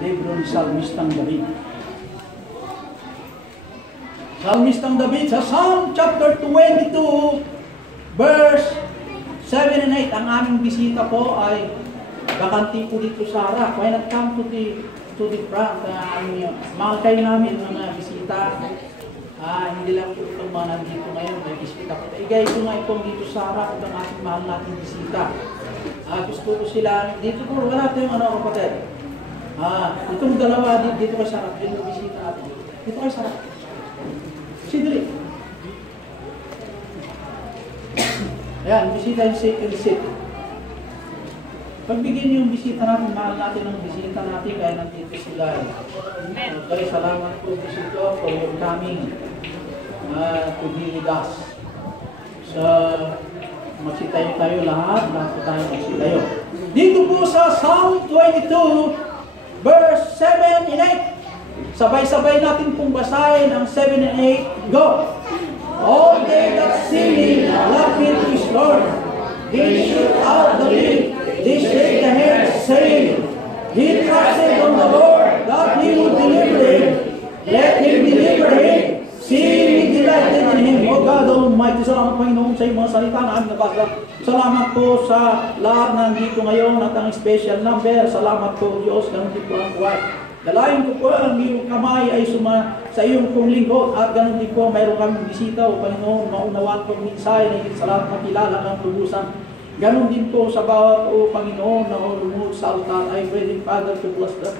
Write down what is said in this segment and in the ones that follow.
libro ni Salmistang David. Salmistang David sa Psalm chapter 22, verse 7 and 8. Ang aming bisita po ay bakanti po dito sa harap. Why not come to the front? Mahal kayo namin mga bisita. Hindi lang po itong mga nandito ngayon. May bisita po. Igay ko nga itong dito sa harap. Itong ating mahal natin bisita. Gusto ko sila. Dito po wala tayong kapatid. Itong dalawa dito kayo sa harap. Dito bisita natin. Dito kayo sa harap. Sidri. Ayan, bisita yung second seat. Pagbigyan niyo yung bisita natin, mahal natin ang bisita natin, kaya nandito sila. Okay, salamat po bisito for your coming to be with us. So, magsitayo tayo lahat po tayo magsitayo. Dito po sa Psalm 22, verse 7 and 8. Sabay-sabay natin pong basahin ang 7 and 8. Go! All they that see me, love me to his Lord. They shoot out the wind, they shake the head, saying, he trusted on the Lord, that he will deliver him. Let him deliver him. See, he delighted in him. O God Almighty, salamat Panginoon sa iyong mga salita na aming nabasa. Salamat po sa lahat na nandito ngayon at ang special number. Salamat po Diyos, ganun din po ang buhay. Dalayan ko po ang iyong kamay ay sa iyong pong lingkod at ganun din po mayroon kami bisita o Panginoon, maunawaan pong minsay na sa lahat makilala ng lubusan. Ganun din po sa bawat Panginoon na lumuhod sa altar. I pray din Father to bless them.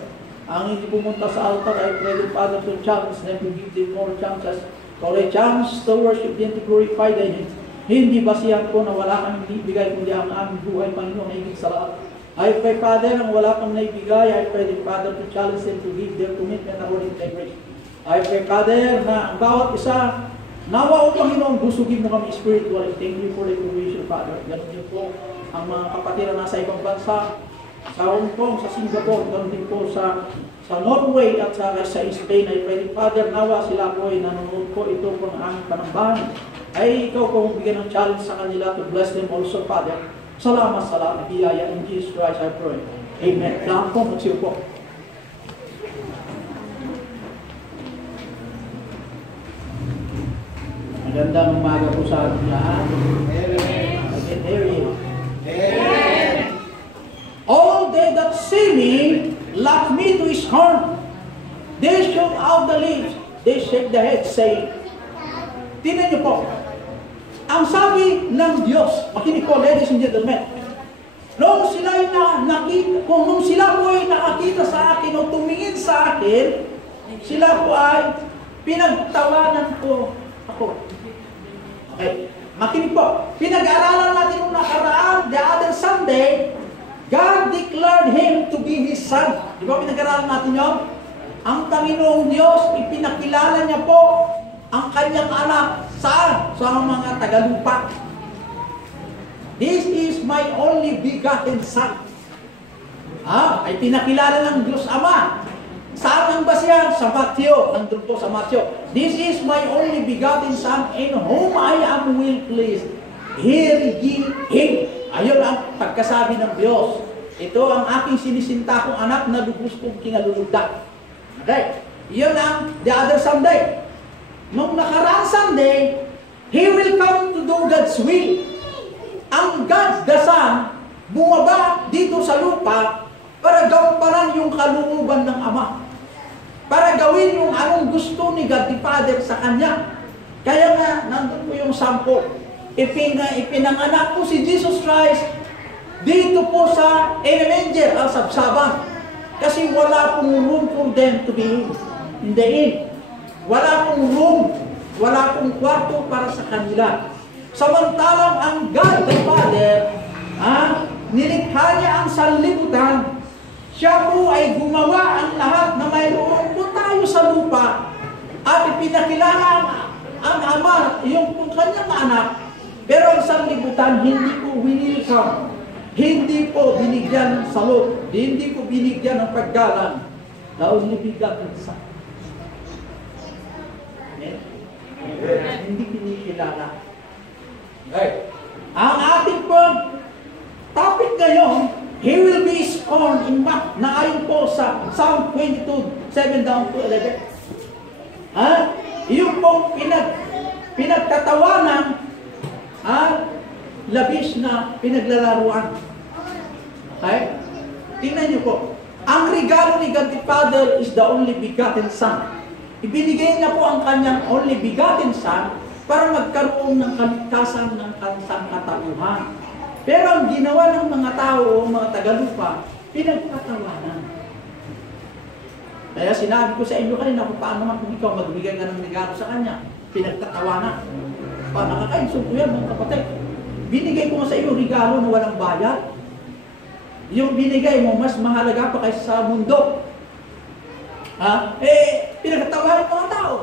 Ang hindi pumunta sa altar, I pray din Father to chance them to give them more chances for a chance to worship them, to glorify them. Hindi basihan po na wala kami ibigay kundi ang aming buhay Panginoon na higit sa lahat. I pray, Father, ang wala pang naibigay, I pray, Father, to challenge them to give their commitment and integrity. I pray, Father, na ang bawat isa, nawa o Panginoon, busugin mo kami spiritually. Thank you for the provision, Father. Ganun din po ang mga kapatid na nasa ibang bansa, sa Hong Kong, sa Singapore, ganun din po sa Norway at sa Spain. I pray, Father, nawa sila po ay nanonood po ito po ng aming panambahan. Ay ikaw po bigyan ng challenge sa kanila to bless them also, Father. Salamat sa lahat ng biyaya. In Jesus Christ I pray. Amen. Lahat po, magsiyo po. Magandang umaga po sa ating lahat. Amen. All they that see me, lock me to his horn. They shoot out the leaves. They shake the head, saying, tingnan niyo po. Ang sabi ng Diyos, makinig po, ladies and gentlemen, nung sila po ay nakakita sa akin o tumingin sa akin, sila po ay pinagtawanan ko ako. Okay, makinig po. Pinag-aaralan natin nung nakaraan, the other Sunday, God declared him to be his son. Di ba pinag-aaralan natin yun? Ang Panginoong Diyos, ipinakilala niya po ang kanyang anak saan? Sa mga tagalupa. This is my only begotten son. Ay pinakilala ng Diyos Ama. Saan ang basihan? Sa Matthew. Nandun po sa Matthew. This is my only begotten son in whom I am well pleased. Hear ye him. Ayun ang pagkasabi ng Diyos. Ito ang aking sinisinta kong anak na lubos kong kinalulugdan. Okay. Yun ang the other Sunday. Nung nakaraang Sunday, He will come to do God's will. Ang God, the Son, bumaba dito sa lupa para gamparan yung kalooban ng Ama. Para gawin yung anong gusto ni God the Father sa Kanya. Kaya nga, nandun po yung sample. Ipinanganak po si Jesus Christ dito po sa manger, ang sabsaban. Kasi wala pong room for them to be in the inn. Wala pong room, wala pong kwarto para sa kanila. Samantalang ang God the Father, nilikha niya ang sanlibutan. Siya po ay gumawa ang lahat na mayroon po tayo sa lupa at ipinakilala ang Ama, yung kanyang anak. Pero ang sanlibutan, hindi po winilkam. Hindi po binigyan ng salot. Hindi po binigyan ng paggalang. The only begotten Son. Hindi pinikilala. Okay. Ang ating topic ngayon He will be scorned in Mark, na ayon po sa Psalm 22, 7 down to 11. Yung pong pinagtatawanan, labis na pinaglalaruan. Okay? Tingnan niyo po. Ang regalo ni God the Father is the only begotten Son. Ibinigay niya po ang kanyang only begotten Son para magkaroon ng kaligtasan ng sangkatauhan. Pero ang ginawa ng mga tao, mga tagalupa, pinagtatawanan. Kaya sinabi ko sa inyo kanina kung paano naman kung ikaw magbigay ka ng regalo sa kanya, pinagtatawanan. Nakakainsult ko yan, mga kapatid. Binigay ko sa iyo regalo na walang bayad. Yung binigay mo, mas mahalaga pa kaysa sa mundo. Pinagtatawanan mga tao.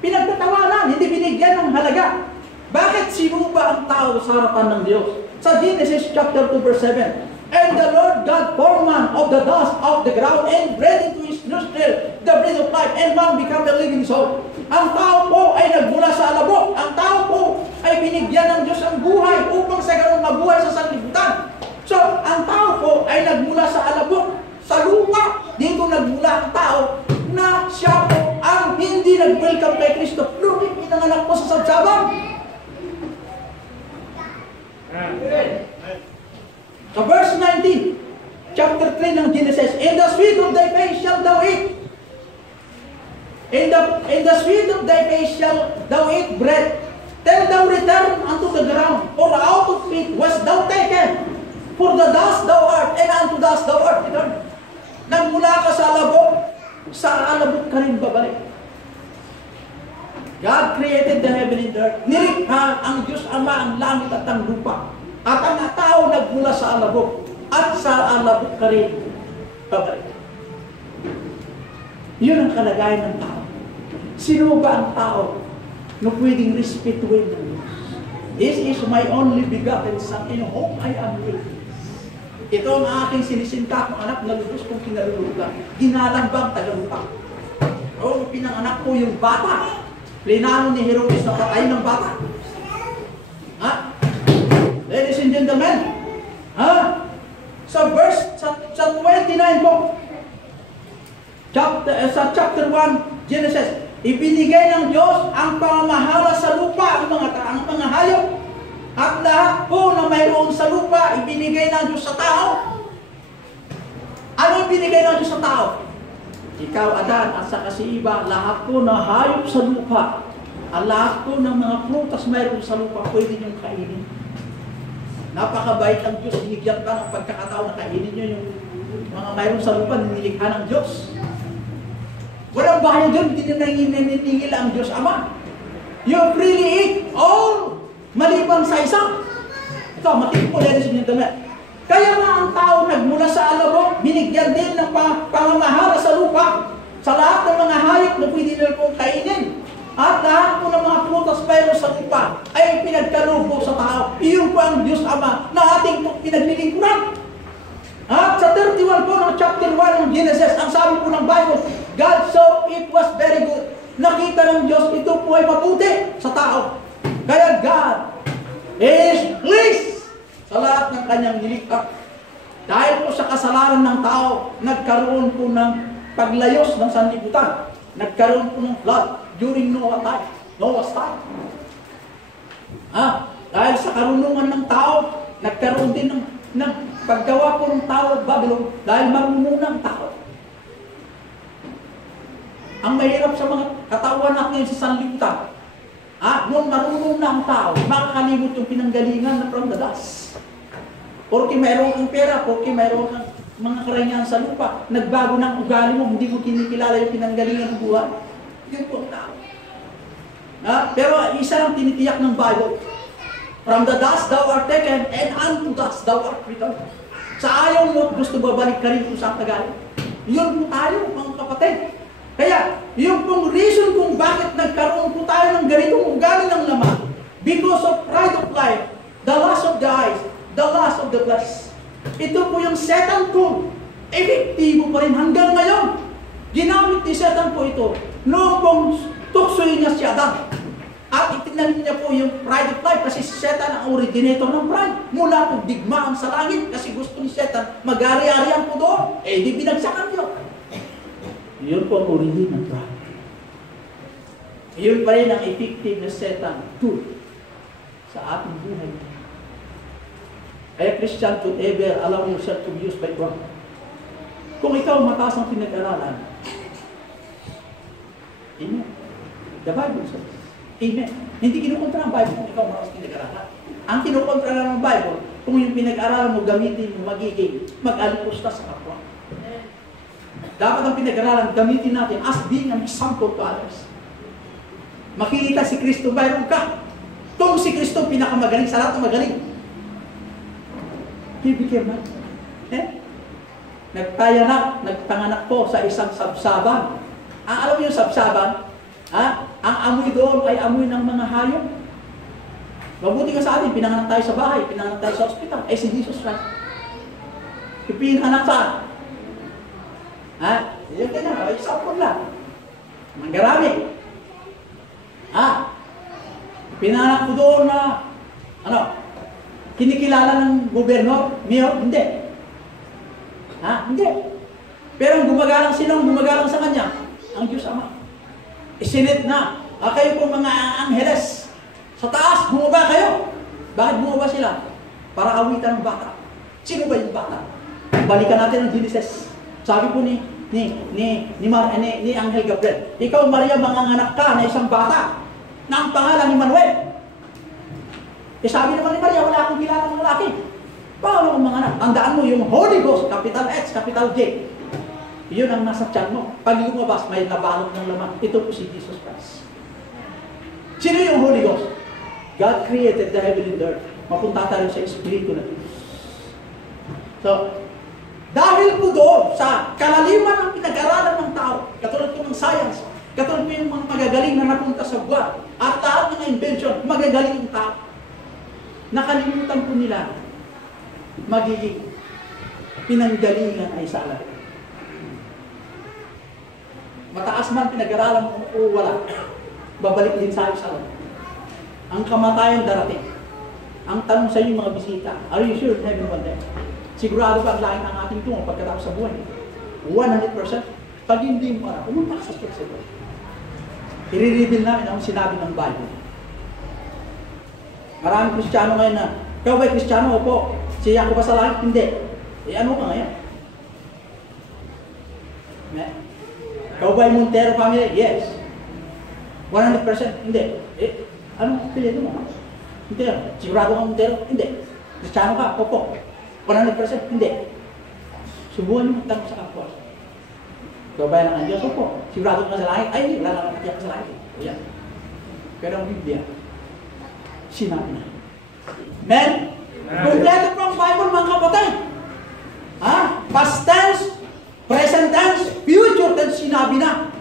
Pinagtatawanan, hindi binigyan ng halaga. Bakit sino ba ang tao sa harapan ng Diyos? Sa Genesis chapter 2 verse 7, And the Lord God formed man of the dust of the ground and breathed into his nostril the breath of life, and man became a living soul. Ang tao po ay nagmula sa alabok. Ang tao po ay binigyan ng Diyos ang buhay upang sa ganun mabuhay sa sanlibutan. So, ang tao po ay nagmula sa alabok, sa lupa. Dito nagmula ang tao na siya po ang hindi nag-welcome kay Kristo. Lumit pinanganak po sa sabsabang. So verse 19, chapter 3 ng Genesis, In the sweet of thy face shalt thou eat. In the sweet of thy face shalt thou eat bread, till thou return unto the ground, for out of it wast thou taken. For the dust thou art, and unto dust thou art returned. Nagmula ka sa alabok ka rin babalik. God created the heaven and earth. Nilikha ang Diyos Ama ang langit at ang lupa. At ang tao nagmula sa alabok. At sa alabok ka rin babalik. Yun ang kalagayan ng tao. Sino ba ang tao na pwedeng respetuhin ng Diyos? This is my only begotten Son in whom I am well pleased. Ito ang aking sinisinta kong anak na lubos kong kinalulugan. Ginalang ba ang tagalupa? O pinanganak ko yung bata. Plinano ni Herodes na patay ng bata. Ladies and gentlemen, sa 29 po, sa chapter 1, Genesis, ibinigay ng Diyos ang pamamahala sa lupa, ang mga hayop, at lahat po na mayroon sa lupa, ibinigay ng Diyos sa tao. Ano ibinigay ng Diyos sa tao? Ikaw, Adan, at saka si Iba, lahat po na hayop sa lupa, ang lahat po ng mga prutas mayroon sa lupa, pwede niyong kainin. Napakabait ang Diyos, binigyan ka ng pagkakataon na kainin niyo yung mga mayroon sa lupa, nilikha ng Diyos. Walang bahay doon, hindi na nanginingil ang Diyos Ama. You freely eat all, maliban sa isa. Ito, matigpo, ladies and gentlemen. Kaya nga ang tao nagmula sa alabok, binigyan din ng pamamahala sa lupa, sa lahat ng mga hayop na pwede nila pong kainin. At lahat po ng mga prutas mayroon sa lupa ay pinagkaroon po sa tao. Iyon po ang Diyos Ama na ating pinaglilingkuran. At sa 31 po ng chapter 1 ng Genesis, ang sabi po ng Bible, God saw it was very good. Nakita ng Diyos, ito po ay mabuti sa tao. Kaya God is pleased sa lahat ng kanyang nilikha. Dahil po sa kasalanan ng tao, nagkaroon po ng paglayos ng sanlibutan. Nagkaroon po ng flood during Noah's time. Dahil sa karunungan ng tao, nagkaroon din ng paggawa po ng tao at Babylon dahil marunong ng tao. Ang mahirap sa mga katawan natin sa sanlibutan, nung marunong na ang tao, makakalimot yung pinanggalingan na from the dust. Porque mayroon kang pera, porque mayroon kang mga karangyaan sa lupa, nagbago ng ugali mo, hindi mo kinikilala yung pinanggalingan ng buhay. Yun po ang tao. Pero isa lang tinitiyak ng Bible, from the dust thou art taken, and unto dust thou art returned. Sa ayaw mo, gusto babalik ka rin kung saan tagaling. Yun po tayo, mga kapatid. Kaya, yung pong reason kung bakit nagkaroon po tayo ng ganitong ugali ng laman, because of pride of life, the lust of the eyes, the lust of the flesh. Ito po yung Satan tool. Epektibo pa rin hanggang ngayon. Ginamit ni Satan po ito noong pong tuksoy niya si Adan. At Bakit? Tignan niyo po yung pride of life kasi si Satan ang originator ng pride. Mula po digmaan sa langit kasi gusto ni Satan mag-ari-arian po doon. Eh di binagsakan yun. Yun po ang origin ng pride. Yun pa rin ang effective na Satan tool sa ating buhay. Kaya Christian could ever allow yourself to be used by God. Kung ikaw mataas ang pinag-aralan, amen. The Bible says, amen. Hindi kinukontra ang Bible kung ikaw mataas ang pinag-aralan. Ang kinukontra lang ng Bible, kung yung pinag-aralan mo gamitin mo magiging mag-alipusta sa kapwa. Dapat ang pinag-aralan gamitin natin as being an example to others. Makikita si Kristo, mayroon ka. Kung si Kristo pinakamagaling sa lahat ng magaling, he became man. Nagpanganak po sa isang sabsaban. Alam mo yung sabsaban? Ang amoy doon ay amoy ng mga hayop. Mabuti ka sa atin, pinanganak tayo sa bahay, pinanganak tayo sa ospital. Eh si Jesus Christ. Pinanganak saan? Yan kanya, example lang. Manggarami. Pinanganak ko doon na, kinikilala ng gobyerno, mayor, hindi. Hindi. Pero ang gumagalang sino, gumagalang sa kanya? Ang Diyos Ama. Isinit na, kayo po mga angheles, sa taas, bumaba kayo. Bakit bumaba sila? Para awitan ng bata. Sino ba yung bata? Balikan natin ang Genesis. Sabi po ni Angel Gabriel, ikaw Maria, manganganak ka na isang bata na ang pangalan ni Manuel. Sabi naman ni Maria, wala akong kilalang lalaki. Paano kung manganak? Tandaan mo yung Holy Ghost, capital H, capital J. Yun ang nasa tiyan mo. Pag lumabas, may nabalot ng laman. Ito po si Jesus Christ. Sino yung Holy Ghost? God created the heaven and earth. Mapunta tayo sa Espiritu na Diyos. So, dahil po doon sa kalaliman ng pinag-aralan ng tao, katulad po ng science, katulad po yung mga magagaling na napunta sa buwan, at lahat ng invention, magagaling yung tao. Nakalimutan po nila, magiging pinanggalingan ay sa Allah. Mataas man pinag-aralan mo o wala, babalik din sa Allah. Ang kamatayan darating. Ang tanong sa inyo mga bisita, are you sure heaven one day? Sigurado ba ang lain ng ating tungo pagkatapos sa buhay? 100%. Pag hindi mo alam, pumunta ka sa Church of God. I-reveal namin ang sinabi ng Bible. Maraming Kristiyano ngayon na, ikaw ba'y Kristiyano? Opo. Siya ako ba sa langit? Hindi. Ano ka ngayon? Ikaw ba'y Montero family? Yes. 100%? Hindi. Anong pilihan mo? Hindi. Sigurado ka Montero? Hindi. Kristiyano ka? Opo. 100%? Hindi. Subuhan mo magtanong sa kapwa. Ikaw ba yan ang Diyos? Opo. Sigurado ka sa langit? Ay, hindi. Wala naman katiyak sa langit. Yan. Pero ang Biblia, sinabi na. Men, kompleto po ang Bible mga kapatid. Past tense, present tense, future tense, sinabi na.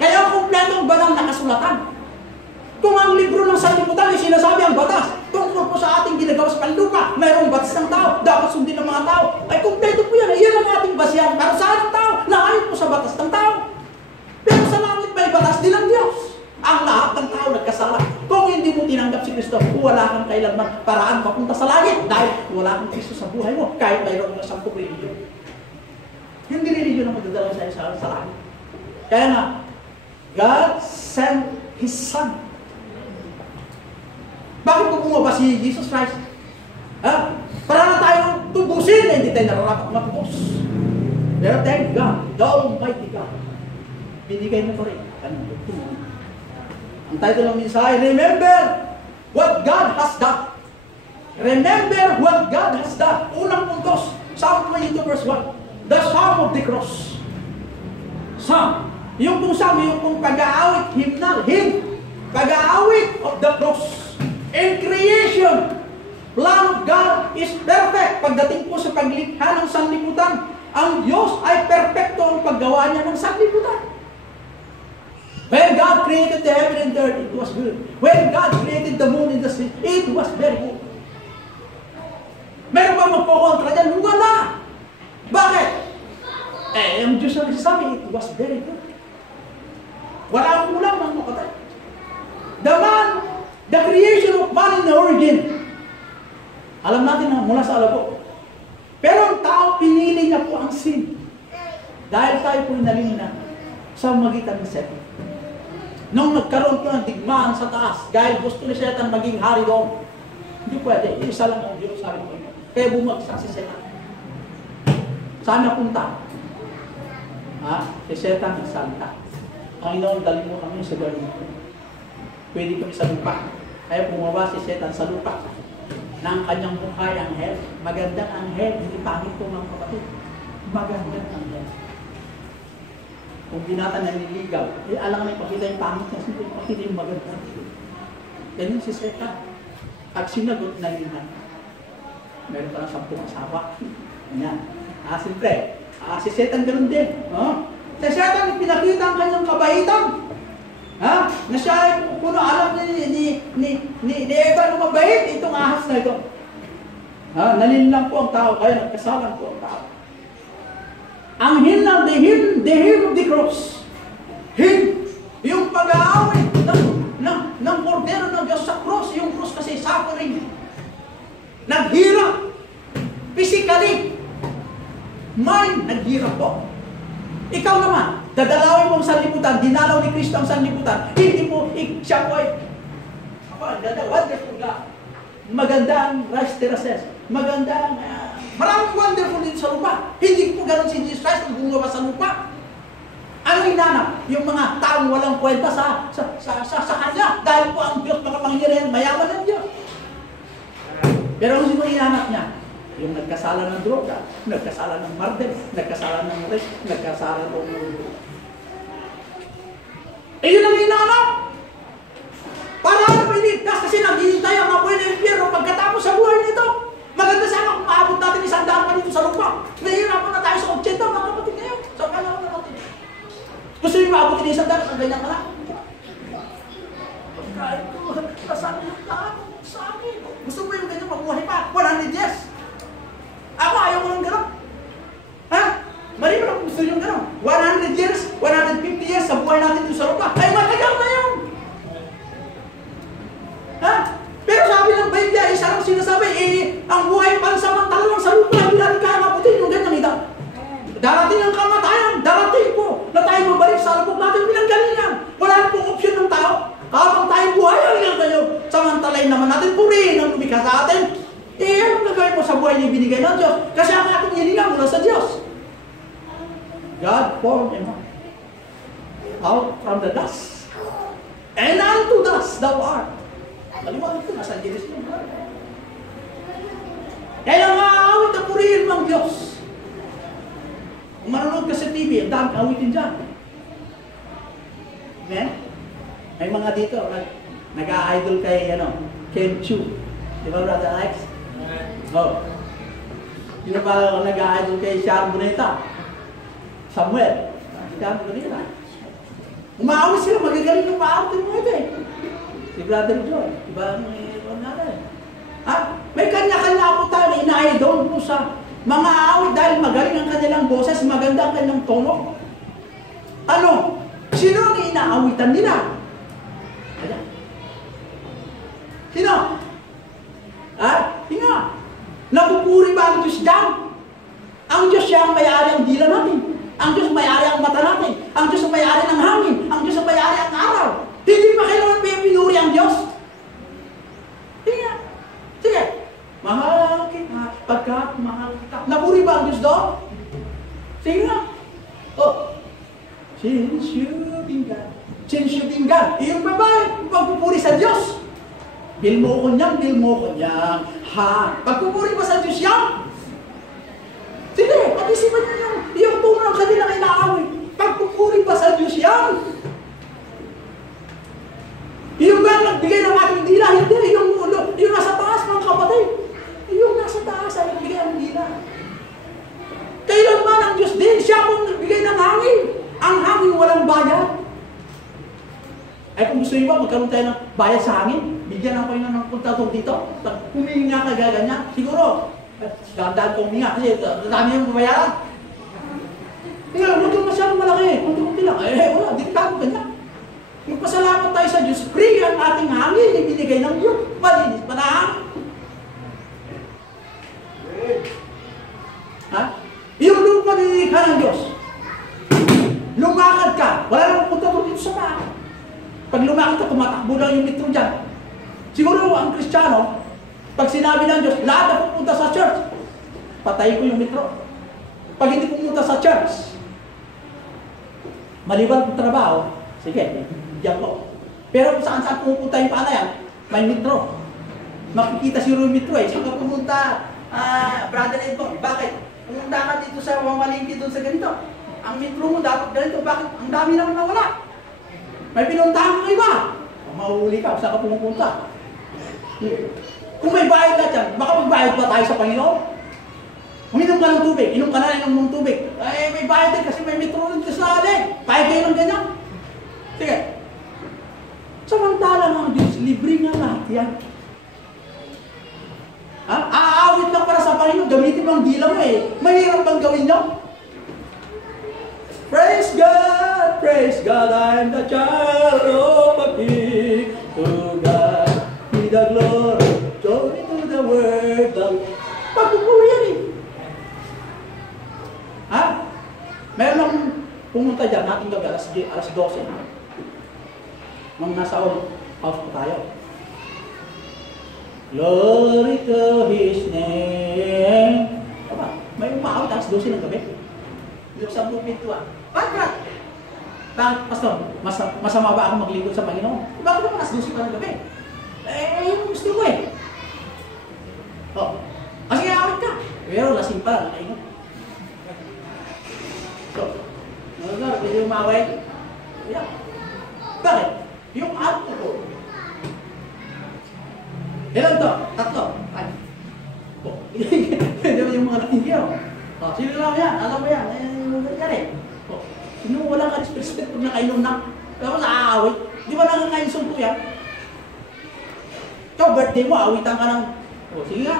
Kaya kompleto ang banal na kasulatan. Kung ang libro ng sanlibutan ay sinasabi ang batas, tungkol po sa ating ginagawa sa panlupa, mayroong batas ng tao, dapat sundin ng mga tao. Ay kumpleto po yan, iyan ang ating basihan. Pero saan ang tao? Naayon po sa batas ng tao. Pero sa langit may batas din ng Diyos. Ang lahat ng tao nagkasala. Kung hindi mo tinanggap si Kristo, wala kang kailanman paraan papunta sa langit dahil wala kang Kristo sa buhay mo, kahit mayroong 10 religion. Hindi religion ang magdadala sa langit. Kaya nga, God sent His Son. Bakit po bumaba si Jesus Christ? Para na tayo tubusin, hindi tayo nararapat matubos. Pero thank God, the Almighty God, binigay mo pa rin. Ang title ng mensahe, remember what God has done. Remember what God has done. Unang puntos, Psalm 22 verse 1. The Psalm of the Cross. Psalm. Yung kung Psalm, yung kung pag-aawit, hymn. Pag-aawit of the cross. In creation, plan of God is perfect. Pagdating po sa paglikha ng sanlibutan, ang Diyos ay perfecto ang paggawa niya ng sanlibutan. When God created the heaven and earth, it was good. When God created the moon and the sea, it was very good. Meron ba magpokontra dyan? Wala! Bakit? Ang Diyos na nagsasabi, it was very good. Wala ang ulam ng makatay. The man The creation of man in the origin. Alam natin na mula sa alabo. Pero ang tao, pinili niya po ang sin. Dahil tayo po nalina sa magitan ng Satan. Nung nagkaroon po ng digmaan sa taas, dahil gusto ni Satan maging hari doon, hindi pwede. Isa lang ang Diyos, sabi ko. Kaya bumagsak si Satan. Saan napunta? Si Satan nagsalita. Panginoon, dali mo kami sa ganun. Pwede kami sa lupa. Kaya bumaba si Satan sa lupa. Nang kanyang mukha ang hell. Magandang anghel. Hindi pangit po mga kapatid. Magandang anghel. Kung binata na nililigaw, alam na ipakita yung pangit niya. Sino ipakita yung magandang. Ganyan si Satan. At sinagot na yun na. Meron ka ng 10 asawa. Ganyan. Siyempre. Si Satan ganun din. Si Satan pinakita ang kanyang kabaitan. Na siya ay puno alam ni Eva na mabait, itong ahas na ito. Nalinlang po ang tao, kaya nagkasalan po ang tao. Ang hinlang, the hymn of the cross. Yung pag-aawit ng kordero ng Diyos sa cross, yung cross kasi suffering. Naghirap. Physically. Mind, naghirap po. Ikaw naman, dadalawin mo ang sanlibutan, dinalaw ni Kristo ang sanlibutan, hindi mo, siya po ay, wonderful God. Magandang rastereses, magandang, maraming wonderful dito sa lupa. Hindi po ganun si Jesus Christ, kung gumawa sa lupa. Ano hinanap? Yung mga taong walang kwenta sa kanya. Dahil po ang Diyos makapangyarihan, mayaman ng Diyos. Pero ano sino hinanap niya? Yung nagkasala ng droga, nagkasala ng murder, nagkasala ng rape, nagkasala ng yun ang hinanap. Para ano iligtas kasi naghihintay ang apoy ng impyerno pagkatapos sa buhay nito. Maganda sana kung maabot natin 100 pa dito sa lupa. Nahihirapan na tayo sa 80 mga kapatid ngayon. Sa panahon na natin. Gusto nyo maabot din 100 ang ganyan ka lang? Kahit ko, kasama yung lahat sa akin. Gusto mo yung ganyan mabuhay pa? 100 years. Ako, ayaw ko ng gano'n. Mali mo lang gusto yung gano'n. 100 years, 150 years sa buhay natin dito sa lupa. Ay, matagal na yun! Pero sabi ng Biblia, isa lang sinasabi, ang buhay pansamantala lang sa lupa, hindi natin kaya mabutin yung ganyang edad. Darating ang kamatayan, darating po na tayo mabalik sa alabog natin pinanggalingan. Wala pong option ng tao. Habang tayo buhay, ang kayo, samantalayin naman natin, purihin ang lumikha sa atin. Anong gagawin mo sa buhay niya binigay ng Diyos? Kasi ang ating hininga mula sa Diyos. God formed a man out from the dust. And unto dust thou art. Maliwanag ko, nasa Genesis mo. Kaya maaawit na purihin mo ang Diyos. Kung marunod ka sa TV, ang dami awitin dyan. Amen? May mga dito, nag-idol kay, Ken Chu. Di ba, Brother Alex? Sino pa nag-idol kay Sharon Boneta? Samuel. Sharon Boneta. Umaawit sila, magagaling ng maawitin mo ito Si Brother John. Diba, may kanya-kanya po tayo na ina-idol po sa mga awit dahil magaling ang kanilang boses, maganda ang kanilang tono. Sino ang inaawitan nila? Ayan. Sino? Hinga. Napupuri ba ang Diyos dyan? Ang Diyos siya ang may-ari ang dila natin. Ang Diyos ang may-ari ang mata natin. Ang Diyos ang may-ari ng hangin. Ang Diyos ang may-ari ang araw. Hindi pa kailangan pa yung pinuri ang Diyos? Hinga. Sige. Mahal kita. Pagkat mahal kita. Napuri ba ang Diyos doon? Sige nga. Since you began. Iyong babae, pagpupuri sa Diyos. Bil mo ko niyang. Pagpupuri ba sa Diyos yan? Sige, pag-isipan niyo yung tono ng kanilang inaawit. Pagpupuri ba sa Diyos yan? Yung ba nagbigay ng ating dila? Hindi, yung nasa taas mga kapatid. Yung nasa taas ay nagbigay ang dila. Kailanman ang Diyos din, siya kung nagbigay ng hangin. Ang hangin walang bayad. Ay kung gusto nyo ba, magkaroon tayo ng bayad sa hangin? Bigyan ako yun ng kontratong dito. Pag huminga ka gaganyan, siguro, dahan-dahan kong huminga kasi dami yung mabayaran. Huwag yung masyadong malaki, kunti-kunti lang. Wala, delikado ganyan. Magpasalamat tayo sa Diyos. Free ang ating hangin, ibinigay ng Diyos. Malinis pa na hangin. Ha? Yung lupa nilikha ng Diyos. Lumakad ka. Wala namang punta doon dito sa bahay. Pag lumakad ka, tumatakbo lang yung metro dyan. Siguro ang Kristiyano, pag sinabi ng Diyos, lahat na pupunta sa church, patay ko yung metro. Pag hindi pumunta sa church, maliban kong trabaho, sige, diyan ko. Pero kung saan pupunta yung panayan, may metro. Makikita siguro yung metro eh. Saan ka pumunta, Brother Edmond? Bakit? Pumunta ka dito sa mamalingki doon sa ganito. Ang metro mo dapat ganito. Bakit? Ang dami naman nawala. May pinuntahan mo iba. Mahuli ka kung saan ka pumupunta. Kung may bayad na dyan, baka magbayad pa tayo sa Panginoon. Uminom ka ng tubig, inom ka na ng tubig. Eh, may bayad din kasi may metro rin sa atin. Bayad kayo ng ganyan. Sige. Samantala ng Diyos, libre nga lahat yan. Ha? Aawit lang para sa Panginoon, gamitin mo ang dila mo eh. Mahirap bang gawin nyo? Praise God, I am the child of a king. To God be the glory, glory to the world. Pagkukuha yan eh. Ha? Meron akong pumunta dyan, ating gabi, alas 12. Nung nasa house po tayo. Glory to His name. Aba, may umawit alas 12 ng gabi. Yung sa pintuan. Bakit? Pastor, masama ba ako maglingkod sa Panginoon? Bakit naman alas 12 pa ng gabi? Eh, yung gusto ko eh. Oh, kasi awit ka. Pero lasing pa, nakaingot. So, hindi umawit. Yeah. Bakit? Yung ato ko. Ilan to? Tatlo. Ay. Oh. Hindi ba yung mga natindiyaw? Oh, sino lang yan? Alam mo yan? Yan eh. Oh. Sino wala ka respect pag nakainom na? Tapos aawit. Di ba nakakain po yan? Ikaw, birthday mo, awitan ka ng... Oh, sige nga.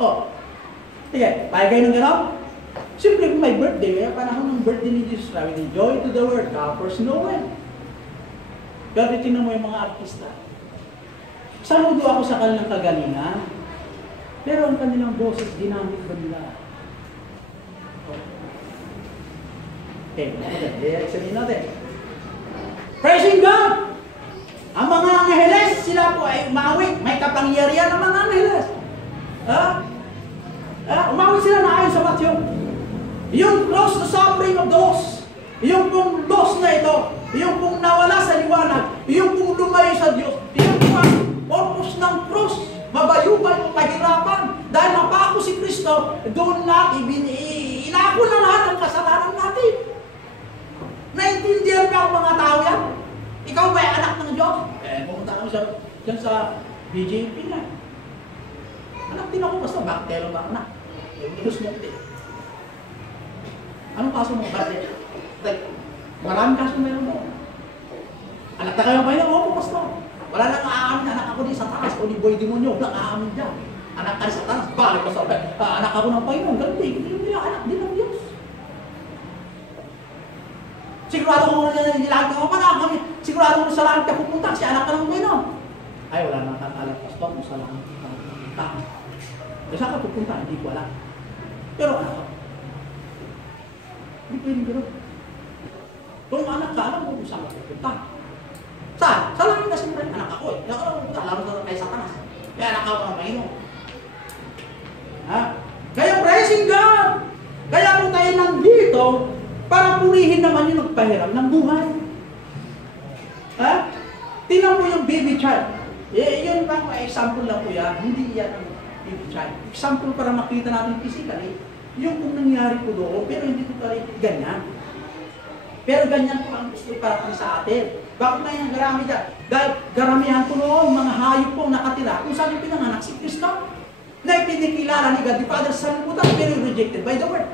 Oh. Sige, payag kayo ng gano'n? Siyempre kung may birthday, kaya panahon ng birthday ni Jesus, sabi ni Joy to the World, Cowper's Noel. Pero tingnan mo yung mga artista. Saludo ako sa kanilang kagalingan, pero ang kanilang boses, dynamic ba nila? Okay, i-examine natin. Praising God! Ang mga angeles, sila po ay umawit. May kapangyarihan ng mga angeles. Umawit sila na ayon sa Matthew. Yung cross na suffering of those, yung pong loss na ito, yung pong nawala sa liwanag, yung pong lumayo sa Diyos, yung pong purpose ng cross, mabayubay ang kahirapan. Dahil napako si Kristo, doon natin, inako na lahat ang kasalanan natin. Naintindihan ka ang mga tao yan? Ikaw ba ay anak ng Diyos? Pumunta kami dyan sa BJP na. Anak din ako, basta bakit tayo ba anak? Ilus mo din. Anong kaso mo? Maraming kaso meron mo. Anak na kayo ba yun? Oo, basta. Wala nang aamin anak ako din sa taas o ni Boy Demonyo. Walang aamin dyan. Anak ka sa taas, balik ko sa anak ako ng Panginoon. Ganun din. Hindi anak din ng Diyos. Sigurado ko muna na nilahat ka kami. Sigurado mo sa langit ka pupunta kasi anak ka ng Panginoon. Ay, wala nang kakalat, pastor, mo sa langit ka pupunta. E saan ka pupunta? Hindi ko alam. Pero anak ka. Hindi pwede gano'n. Kung anak ka, alam mo kung saan ka pupunta. Saan? Sa langit kasi anak ako eh. Kaya ka lang pupunta. Alam mo kay Satanas. Kaya anak ako ng Panginoon. Ha? Kaya praising God! Kaya kung tayo nandito, para purihin naman yung nagpahiram ng buhay. Ha? Tingnan mo yung baby child. Yun pa, example lang po yan. Hindi yan ang baby child. Example para makita natin physically, yung kung nangyari po doon, pero hindi ko pala ganyan. Pero ganyan po ang gusto para sa atin. Bakit na yung garami dyan? Dahil garamihan po noon, mga hayop pong nakatira, kung saan yung pinanganak si Kristo, na ipinikilala ni God, the Father, Son, Puta, pero rejected by the Word.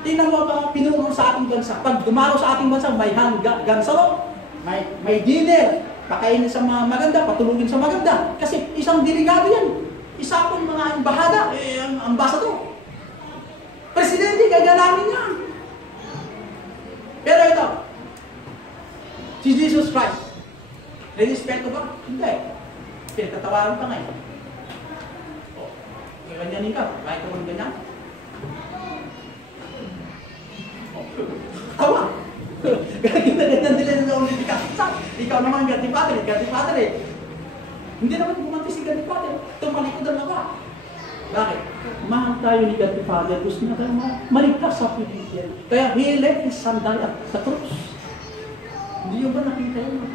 Tingnan mo mga pinuno sa ating bansa. Pag dumalo sa ating bansa, may hanggang sa loob. May dinner. Pakainin sa mga maganda, patulungin sa maganda. Kasi isang delegado yan. Isa pong mga embahada, ang ambassador. Presidente, gagalangin yan. Pero ito, si Si Jesus Christ. Respeto ba? Hindi. Pinagtatawaran pa ngayon. O, ganyanin ka. Kahit naman ganyan. Tawa. Ganyan nila sa ulit ka. Ikaw naman ganti padre. Hindi naman gumanti si ganti padre. Tumalikod ang lawa. Bakit? Mahal tayo ni ganti padre. Gusto na tayo maligtas sa pinigyan. Kaya he left his sandal at sa krus. Hindi yung ba nakita yun?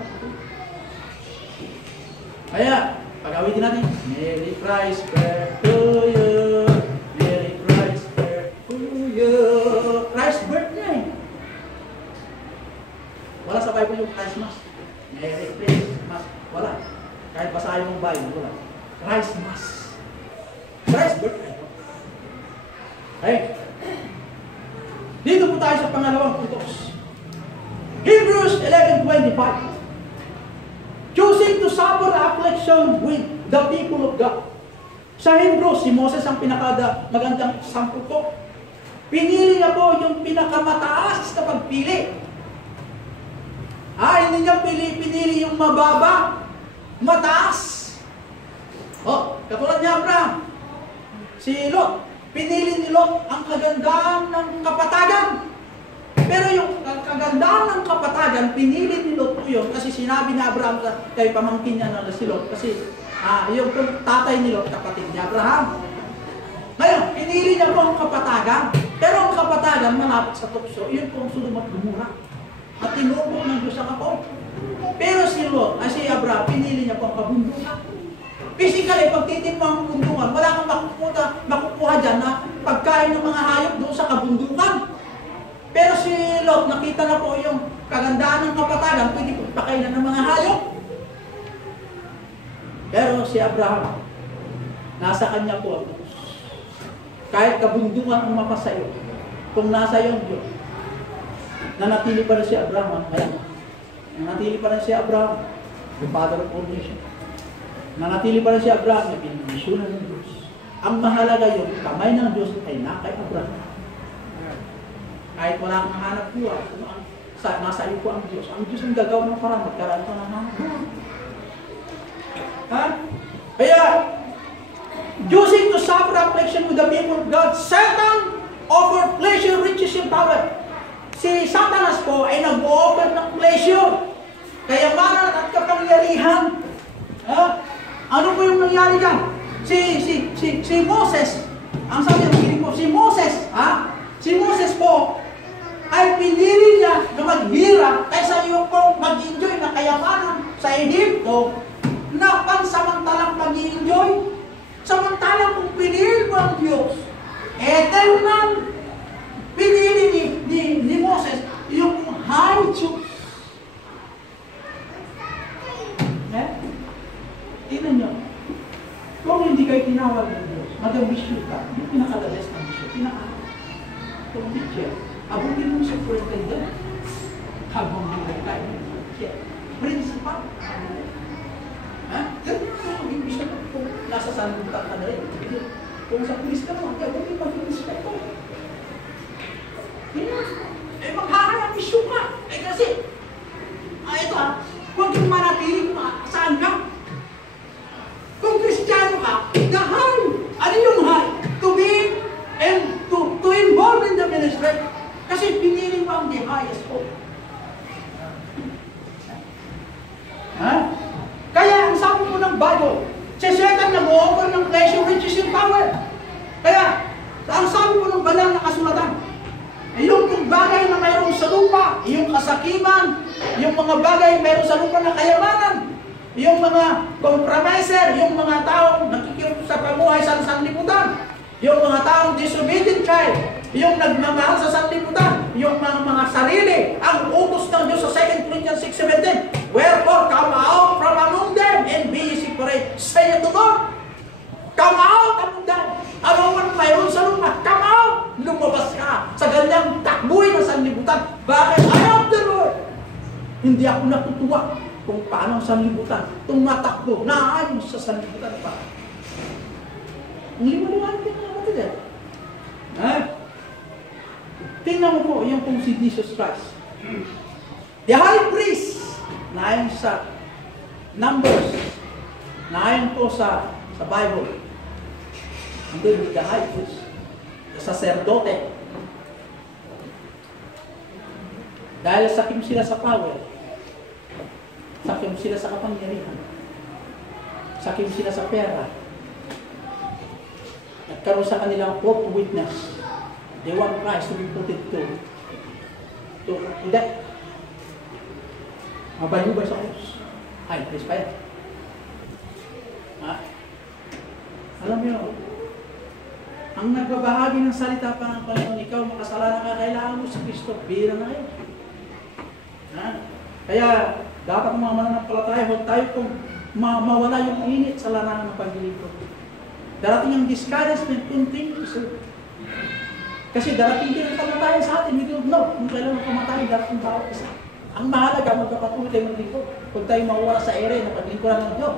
Kaya, pag-awitin natin, Merry Christ birth to you. Merry Christ birth to you. Christ birth niya eh. Wala sa Bible yung Christmas. Merry Christmas. Wala. Kahit basahin mong Bible, wala. Christmas. Christ birth niya. Okay. Dito po tayo sa pangalawang utos. Hebrews 11:25. Choosing to suffer affliction with the people of God. Sa Hebrews, si Moses ang magandang sample po. Pinili niya po yung pinakamataas na pagpili. Hindi niya pinili yung mababa, mataas. Katulad niya, Abraham. Si Lot, pinili ni Lot ang kagandahan ng kapatagan. Pero yung kagandahan ng kapatagan, pinili ni Lot po yun kasi sinabi ni Abraham kay pamangkin niya na si Lot. Kasi yung tatay ni Lot, kapatid ni Abraham. Ngayon, pinili niya po ang kapatagan. Pero ang kapatagan, malapit sa tukso, yun po ang Sodom at Gomorrah. At tinubok ng Diyos ang apoy. Pero si Lot, si Abraham, pinili niya po ang kabundukan. Physically, pag titin mo ang kabundukan, wala kang makukuha dyan na pagkain ng mga hayop doon sa kabundukan. Pero si Lot, nakita na po yung kagandahan ng kapatagan, pwede po pakainan ng mga hayop. Pero si Abraham, nasa kanya po ang Diyos. Kahit kabundukan ang mapasayo, kung nasa iyo ang Diyos, nanatili pa rin si Abraham. Nanatili pa rin si Abraham, the father of all nations. Nanatili pa rin si Abraham, na binimisyonan ng Diyos. Ang mahalaga yung kamay ng Diyos ay nakay Abraham. Kahit wala kang hanap buhay, nasa iyo po ang Diyos. Ang Diyos ang gagawa ng parang magkaroon ka ng hanap buhay. Kaya, choosing to suffer affliction with the people of God, Satan offered pleasure, riches, and power. Si Satanas po ay nag-o-offer ng pleasure, kayamanan at kapangyarihan. Ano po yung nangyari dyan? Si Moses, ang sabi ng po, si Moses po, ay pinili niya na maghirap kaysa yung pong mag-enjoy na kayamanan sa Egypto na pansamantalang mag-enjoy. Samantalang kung pinili mo ang Diyos, eternal, pinili ni Moses yung high Diyos. Tingnan nyo, kung hindi kayo tinawag ng Diyos, mag-ambisyon ka, yung pinaka-the-best ng ambisyon, pinaka-conviction, abutin mo sa superintendent, habang buhay tayo, principal, ganyan yung ambisyon kung nasa sanlibutan ka na rin. Kung sa pulis ka naman, kaya huwag yung mag-respeto. Maghahayang ambisyon ka. Kasi, huwag yung manatili kung saan ka. Kung Kristiyano ka, the high. Ano yung high? To be and to involve in the ministry. Kasi pinili mo ang the highest hope. Kaya ang sabi mo ng Bible, si Satan nag-o-offer ng pleasure, riches, and power. Kaya, ang sabi mo ng banal na kasulatan, yung bagay na mayroon sa lupa, yung kasakiman, yung mga bagay mayroon sa lupa na kayamanan, yung mga compromiser, yung mga taong nakikita sa pamuhay sa sanlibutan, yung mga taong disobedient child, yung nagmamahal sa sanlibutan, yung mga sarili, ang utos ng Diyos sa 2 Corinthians 6:17, wherefore come out from among them and be separate, say to God. Come out among them. Ano man mayroon sa lupa, come out. Lumabas ka sa ganyang takbuhin ng sanlibutan. Bakit? I am the Lord. Hindi ako natutuwa kung paano ang sanlibutan tumatakbo na ayon sa sanlibutan pa. Ang liwaliwan ka na natin eh. Tingnan mo po yung kung si Jesus Christ. The high priest 9 sa Numbers. 9 po sa Bible. And then with the high priest, the sacerdote. Dahil sakim sila sa power, sakim sila sa kapangyarihan, sakim sila sa pera, nagkaroon sa kanilang false witness. They want Christ to be put to death. Mabayubay sa krus. Ay, please pa yan. Ha? Alam niyo, ang nagbabahagi ng salita pa ng Panginoon, ikaw makasalanan ka, kailangan mo sa Kristo, bira na kayo. Ha? Kaya, dapat mga mananampalataya, huwag tayo kung mawala yung init sa larangan ng paglilingkod. Darating ang discouragement, continue to serve. Kasi darating din ang kamatayan sa atin, we don't know kung kailan ang kamatayan, darating bawat isa. Ang mahalaga, magpapatuloy tayo maglingkod. Huwag tayo mawala sa ere na paglingkodan ng Diyos.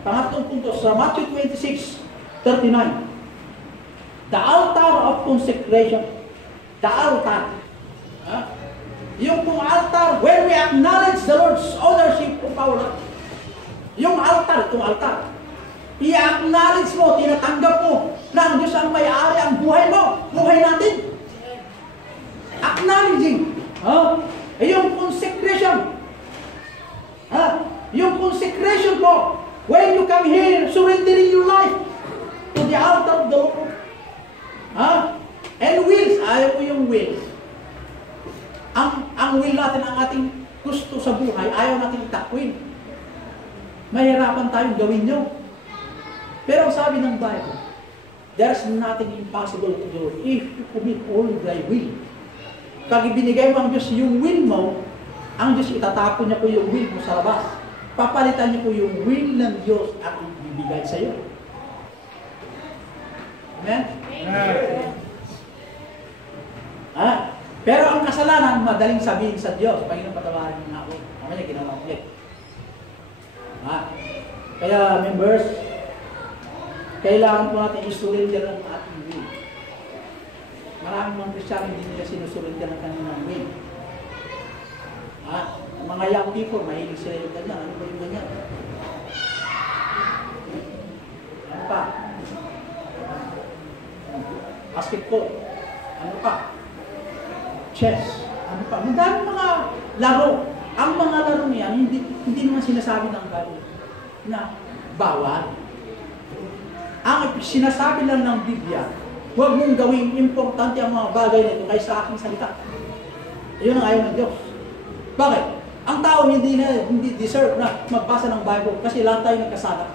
Pangatlong punto, sa Matthew 26:39. The altar of consecration. The altar. Yung pong altar, when we acknowledge the Lord's ownership of our life. Yung altar, itong altar. I-acknowledge mo, tinatanggap mo na ang Diyos ang may-ari, ang buhay mo, buhay natin. Acknowledging. Yung consecration. Yung consecration mo, when you come here, surrendering your life to the altar of the Lord. And wills, ayaw ko yung wills. Ang will natin, ang ating gusto sa buhay, ayaw natin itakwin. Mahirapan tayong gawin nyo. Pero sabi ng Bible, there's nothing impossible to do if you commit all thy will. Pag ibinigay mo ang Diyos yung will mo, ang Diyos itatapon niya po yung will mo sa labas. Papalitan niyo po yung will ng Diyos at ibibigay sa iyo. Amen? Pero ang kasalanan, madaling sabihin sa Diyos, Panginoon, patawarin mo na ako. Mamaya ginawa ko ulit. Kaya, members, kailangan po natin isurrender ang ating will. Maraming mga Kristiyano hindi nila sinusurrender ang kanilang will. Mga young people, mahilig sila yung ganyan. Ano ba yung ganyan? Ano pa? Basketball. Ano pa? Chess. Ano pa? Magdaming mga laro. Ang mga laro niyan, hindi naman sinasabi ng Bible na bawal. Ang sinasabi lang ng Biblia, huwag mong gawing importante ang mga bagay na ito kaysa sa aking salita. Iyon ang ayaw ng Diyos. Bakit? Ang tao hindi deserve na magbasa ng Bible kasi lahat tayo nagkasala.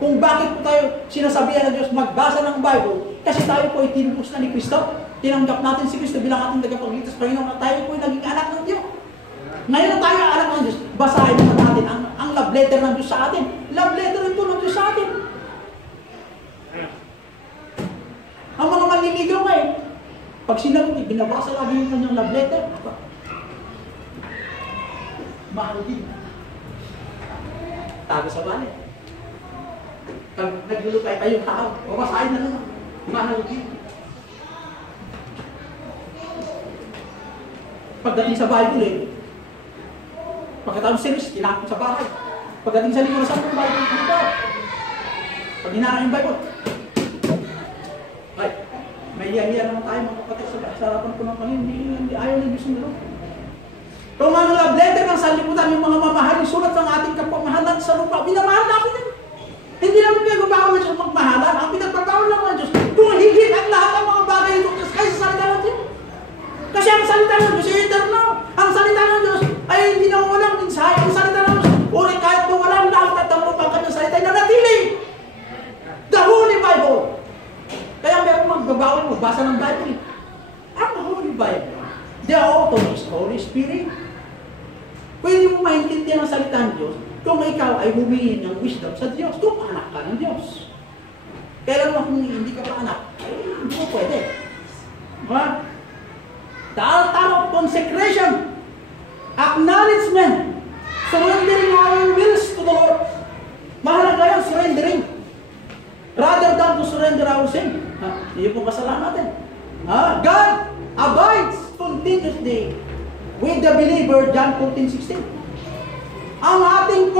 Kung bakit po tayo sinasabihan ng Diyos magbasa ng Bible, kasi tayo po ay tinubos na ni Kristo. Tinanggap natin si Kristo bilang ating tagapagligtas, Panginoon, at tayo po ay naging anak ng Diyos. Ngayon na tayo ang anak ng Diyos, basahin naman natin ang love letter ng Diyos sa atin. Love letter ito ng Diyos sa atin. Ang mga manliligaw pag sinabi, binabasa lagi yung kanyang love letter, mahal din. Tago sa balit. Pag naglulupay kayong tao, babasahin na naman. Mahal din. Pagdating sa Bible pagkatapos series, kinakot sa bahay. Pagdating sa linggo na sa Bible, dito. Pag hinaan yung Bible, may hiya-hiya naman tayo mga kapatid sa harapan ko ng Panginoon. Hindi ayaw ng Diyos ng kung ang love letter ng sanlibutan, yung mga mamahaling sulat ng ating kapamahalan sa lupa, binamahal natin yan. Hindi naman pinagpapawal ng Diyos magmahalan. Ang pinagpapawal lang ng Diyos, kung higit ang lahat ng mga bagay ito kaysa sa salita ng Diyos. Kasi ang salita ng Diyos ay eterno. Ang salita ng Diyos ay hindi na walang mensahe. Ang salita ng Diyos, uri kahit kung walang lahat at ang lupang kanyang salita ay nanatili. The Holy Bible. Kaya meron magbabawal magbasa ng Bible. Ang Holy Bible, the author is Holy Spirit. Pwede mo maintindihan ang salita ng Diyos kung ikaw ay humihin ng wisdom sa Diyos, kung anak ka ng Diyos. Kaya lang kung hindi ka pa anak, ay hindi mo pwede. The altar of consecration, acknowledgement, surrendering our wills to the Lord. Mahalaga yan, surrendering. Rather than to surrender our sin. Iyon po kasalanan natin. God abides continuously with the believer, John 14:16. ang ating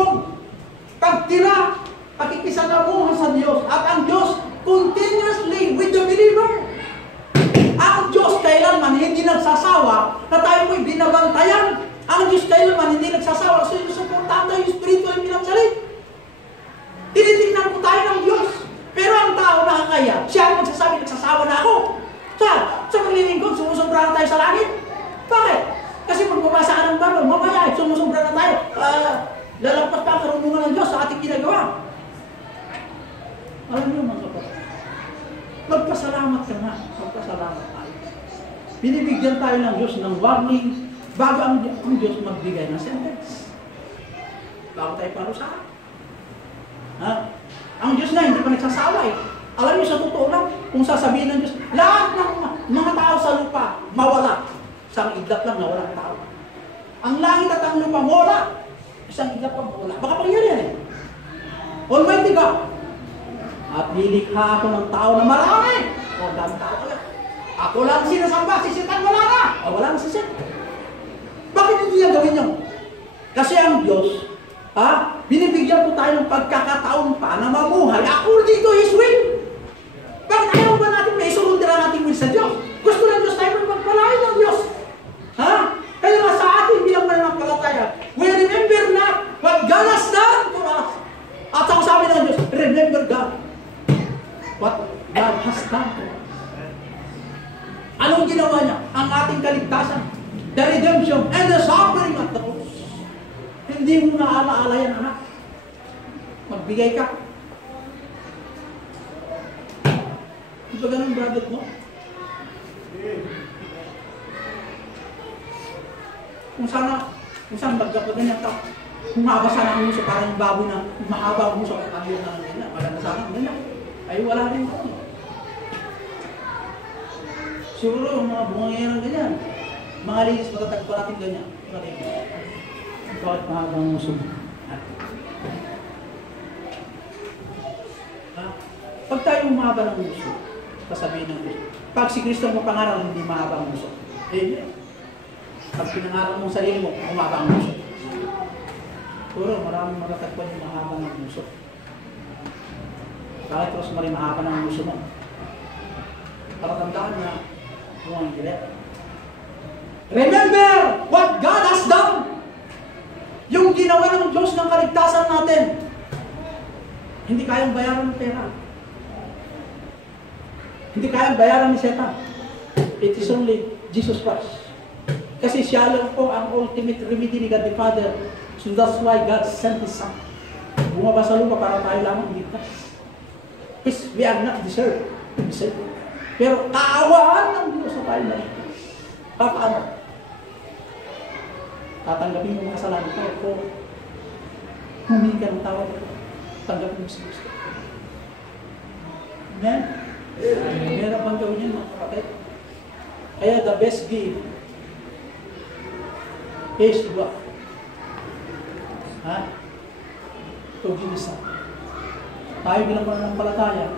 pagtira, pakikisalamuhan sa Diyos, at ang Diyos continuously with the believer. Ang Diyos kailanman hindi nagsasawa na tayo mo'y binabantayan. Ang Diyos kailanman hindi nagsasawa na sinusuportahan tayo yung spiritual pinagsalit. Tinitingnan po tayo ng Diyos. Pero ang tao nakakaya, siya ang magsasabi, nagsasawa na ako. Sa paglilingkod, sumusobra na tayo sa langit. Bakit? Kasi pag bumasa ka ng Bible, mamaya, sumusobra na tayo. Lalagpas pa ang karunungan ng Diyos sa ating ginagawa. Alam niyo mga kapatid, magpasalamat ka nga. Magpasalamat tayo. Binibigyan tayo ng Diyos ng warning bago ang Diyos magbigay ng sentence. Bago tayo parusahan. Ang Diyos na hindi pa nagsasawa eh. Alam niyo sa totoo lang, kung sasabihin ng Diyos, lahat ng mga tao sa lupa, mawala. Isang idlat lang na walang tao. Ang langit at ang lupa, mawala. Isang idlat lang mawala. Baka pangyari yan eh. Almighty God. At nilikha ako ng tao na marami. O, dami tao ka. Ako lang sinasamba, sisitan wala na. O, wala na sisit. Bakit hindi niya gawin niyo? Kasi ang Diyos, binibigyan po tayo ng pagkakataon pa na mamuhay according to His will. Bakit ayaw ba natin may isurundira natin will sa Diyos? Gusto ng Diyos tayo magpagpalain ng Diyos. Kaya nga sa atin bilang mananampalataya, we remember not what God has done for us. At ang sabi ng Diyos, remember God. What God has done for us. Anong ginawa niya? Ang ating kaligtasan, the redemption and the suffering at the cross. Hindi mo naalaala yan, anak. Magbigay ka. Di ba ganun, brother mo? Kung saan magkapaganyan ka, humabasa na ang muso, parang yung baboy na mahaba ang muso, ang yun na ganyan, maganda sana, ganyan. Ay, wala rin ko. Siguro, mga bunga ng ganyan. Mga linis, matatagpa natin ganyan. Bakit mahaba ang muso? Pag tayo humaba ng muso, sasabihin ng Diyos, pag si Kristo mo pangaral, hindi mahaba ang muso. Amen. Pag pinangaral mong sarili mo, humaba ang muso. Puro, maraming matatagpuan yung mahaba ng muso. Bakit Rosemary mahaba ng muso mo? Para tandaan na, huwag hindi. Remember what God has done! Yung ginawa ng Diyos ng kaligtasan natin, hindi kayang bayaran ng pera. Hindi kayang bayaran ni Satan. It is only Jesus Christ. Kasi siya lang po ang ultimate remedy ni God the Father. So that's why God sent His Son. Bumaba sa lupa para tayo lamang ligtas. Because we are not deserved to be saved. Pero kaawaan ng Diyos sa tayo na ligtas. Paano? Tatanggapin mo mga kasalanan ko o humingi ka ng tawad, tanggapin mo si Kristo. Amen? Meron bang gawin yan mga kapatid? Kaya the best gift is what? To give His Son. Tayo bilang mananampalataya,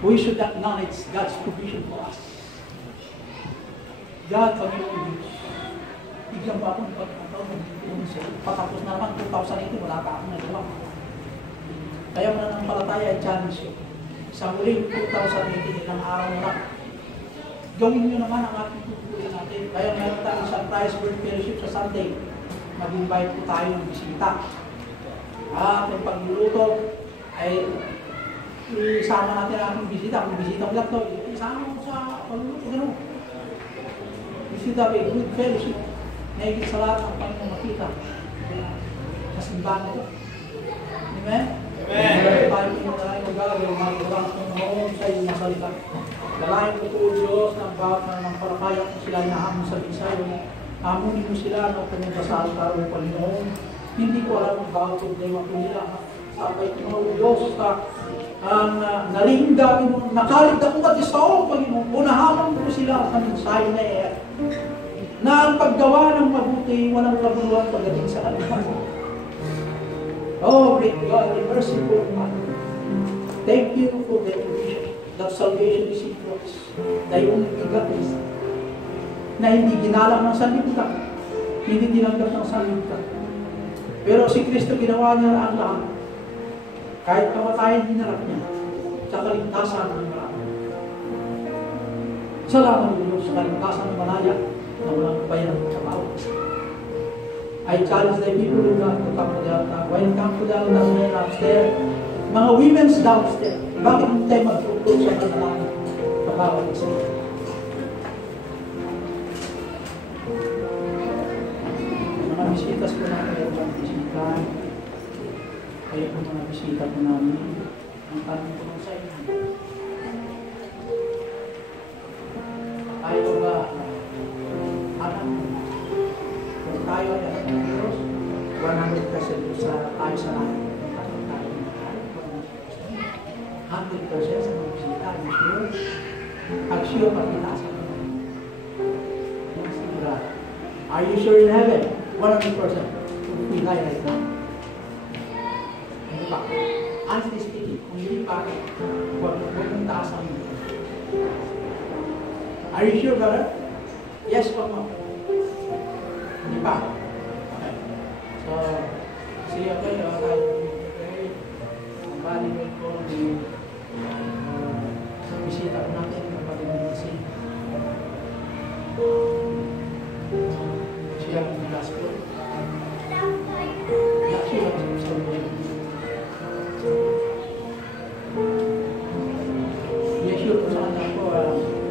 we should acknowledge God's provision for us. God, Panginoon Diyos, bigyan mo akong pagkakataon ng patapos na naman 2018, wala pa akong nagawa. Kaya mananampalataya ay challenge ko. Sa huling 2018, ilang araw na lang, gawin nyo naman ang ating tutuloy natin. Kaya meron tayo sa Sunrise Word Fellowship sa Sunday. Mag-invite po tayo ng bisita. At yung pagluluto ay isama natin ang ating bisita. Kung bisita mo lang ito, isama mo sa pagluluto. Ganun. Bisita ay good fellowship. Naigit sa lahat ng Panginoon makita. Sa simbahan ito. Amen? Amen. Tayo pinagdalain ng gagawin, magurang ng noon sa iyong masalita. Dalayan ko po Diyos ng bawat ng parakaya kung sila inahamon sa ensayo. Hamunin mo sila na pumunta sa altar ng Panginoon. Hindi ko alam ang bawat problema po nila. Sabay ko Diyos ang nalinggawin mo, nakaligda ko at isaw, Panginoon. Unahaman ko sila sa ensayo na na ang paggawa ng mabuti, walang kabuluhan pagdating sa kanila. Oh, great God, the merciful God. Thank you for the provision that salvation is in Christ. Thy only begotten Son, na hindi ginalang ng sanlibutan, hindi tinanggap ng sanlibutan, Pero si Kristo ginawa niya ang lahat. Kahit kamatayan, hinarap niya sa kaligtasan ng marami. Salamat ng Diyos sa kaligtasan ng malaya na walang kapayan sa bawat isa. I challenge the people of God to come to the altar. When you come to the altar, men upstairs, mga women's downstairs, bakit hindi tayo magtutulog sa panalangin sa bawat isa? Mga bisitas ko na kayo mga bisita. Kayo po mga bisita po namin. Ang tanong ko sa inyo. Tayo ba anak mo? Kung tayo ay anak ng Diyos, 100% sa tayo sa lahat. Ano tayo? 100% sa mga bisita. Are you sure? Pag sure, pagkitaas ka naman. Are you sure in heaven? 100%. Kung we die right now. Hindi pa. Honestly speaking, kung hindi pa, huwag mong taas ang ito. Are you sure, brother? Yes or no? Hindi pa. Okay. So, see you okay. Okay. Ang baliwag ko ni bisita ko natin ng pag-ibig siya ang gospel. Siya ang gospel. I-assure ko sa kanya ko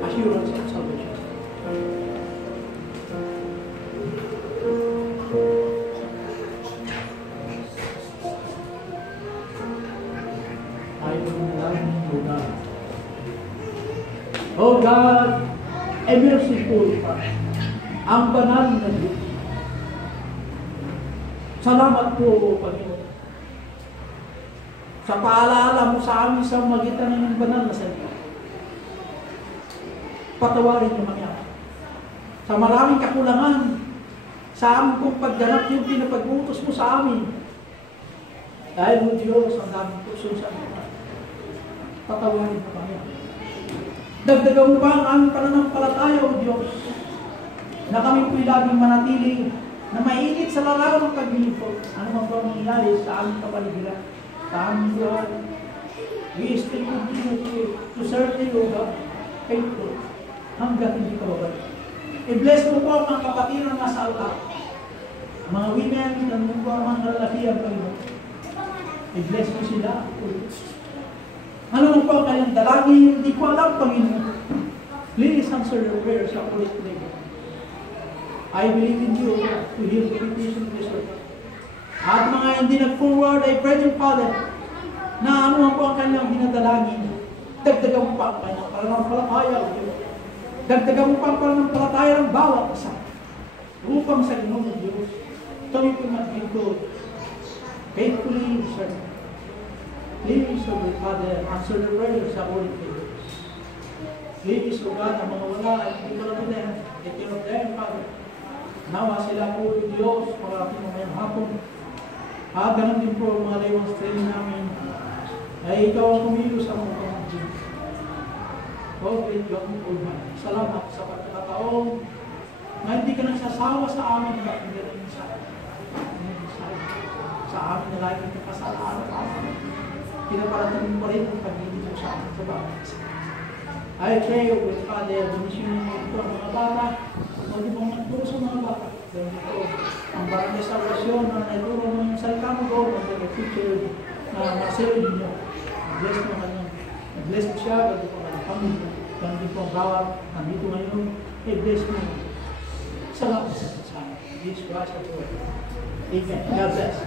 assurance of salvation. Oh God, a merciful Father, ang banal na Diyos. Salamat po, Panginoon, sa paalala mo sa amin sa magitan ng banal na salita. Patawarin niyo kami sa maraming kakulangan sa aming pong pagganap yung pinapag-utos mo sa amin. Dahil mo Diyos, ang daming puso sa amin. Patawarin mo kami. Dagdagan mo pa ang aming pananampalataya, O Diyos, na kami po'y laging manatili na mainit sa larawan ng paglilingkod. Ano man po ang mangyayari sa aming kapaligiran, sa aming buhay. We still continue to serve you, O God, faithful, hanggang hindi ka babalik. I-bless mo po ang mga kapatid na nasa altar. Mga women, ang mga lalaki ang Panginoon. I-bless mo sila. Ano man po ang kanyang dalangin, hindi ko alam, Panginoon. Please answer your prayers sa ulit name. I believe in you to heal the petition of this world. At mga hindi nag-forward, I pray to Father, na ano man po ang kanyang hinadalangin, dagdagan mo pa ang kanyang pananampalataya, O Diyos. Dagdagan mo pa ang pananampalataya ng bawat isa. Upang sa Ginoo ng Diyos, kami po maglingkod. Faithfully serve. Please, O Father, answer the prayers sa Holy Spirit. Please, O God, ang mga wala ay hindi ko lang din. Take care of them, Father. Nawa sila po, Diyos, para ating mamayang hapon. Ganun din po ang mga layong stream namin. Ay ikaw ang kumilos sa mga pamangkin. Oh, great God, salamat sa pagkakataon na hindi ka nagsasawa sa amin na hindi sa amin na lagi ng kasalanan sa amin. Pinaparating mo rin ang pagiging mo sa amin sa bawat isa. I pray with Father, donisyon mo ito ang mga bata, huwag mo magturo sa mga bata. Dahil ito, ang barangay sa orasyon na naituro mo yung salita mo doon, ang future na masilid niyo. Bless mo kanyang. Bless mo siya, ganda po kanyang pamilya. Ganda po ang bawat nandito ngayon. Bless mo. Salamat sa Jesus Christ. Amen. God bless.